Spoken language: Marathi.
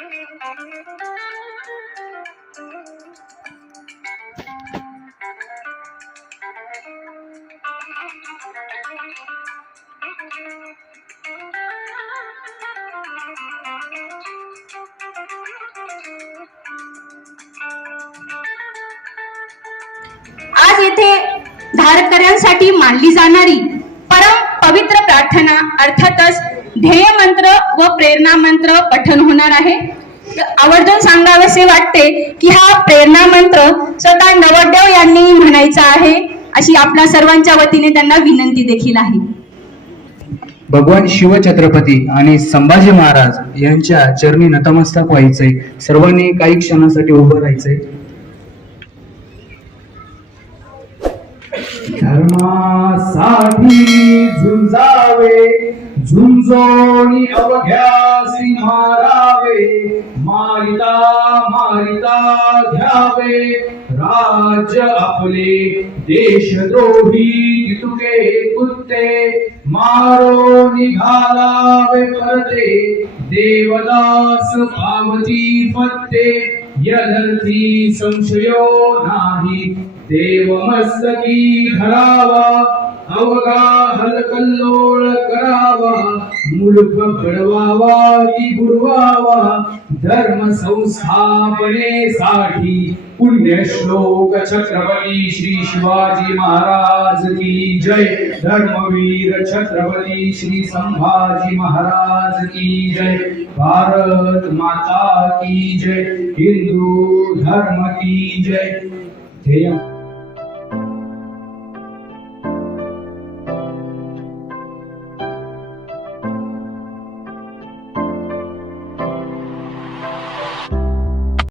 आज येथे धारकऱ्यांसाठी मानली जाणारी परम पवित्र प्रार्थना अर्थातच ध्येय मंत्र व प्रेरणा मंत्र पठण होणार आहे. आवर्जून सांगावेसे वाटते की हा प्रेरणा मंत्र स्वतः नवरदेव यांनी म्हणायचा आहे अशी आपल्या सर्वांच्या वतीने त्यांना विनंती देखील आहे. भगवान शिवछत्रपती आणि संभाजी महाराज यांच्या चरणी नतमस्तक व्हायचंय. सर्वांनी काही क्षणासाठी उभं राहायचंय. धर्मासाठी झुंजावे. झुंजोणी अवघ्यासी मारावे मारिता मारिता घ्यावे. राज्य आपले देशद्रोही तुके कुत्ते मारो निघालावे परते. देवदास पावती फत्ते यदर्थी संशयो नाही. देव मस्तकी धरावा. अवगा हलकल्लोळ मुलुक घडवावा की बुडवावा? धर्म संस्थापनेसाठी पुण्य श्लोक छत्रपती श्री शिवाजी महाराज की जय. धर्मवीर छत्रपती श्री संभाजी महाराज की जय. भारत माता की जय. हिंदू धर्म की जय. ध्येय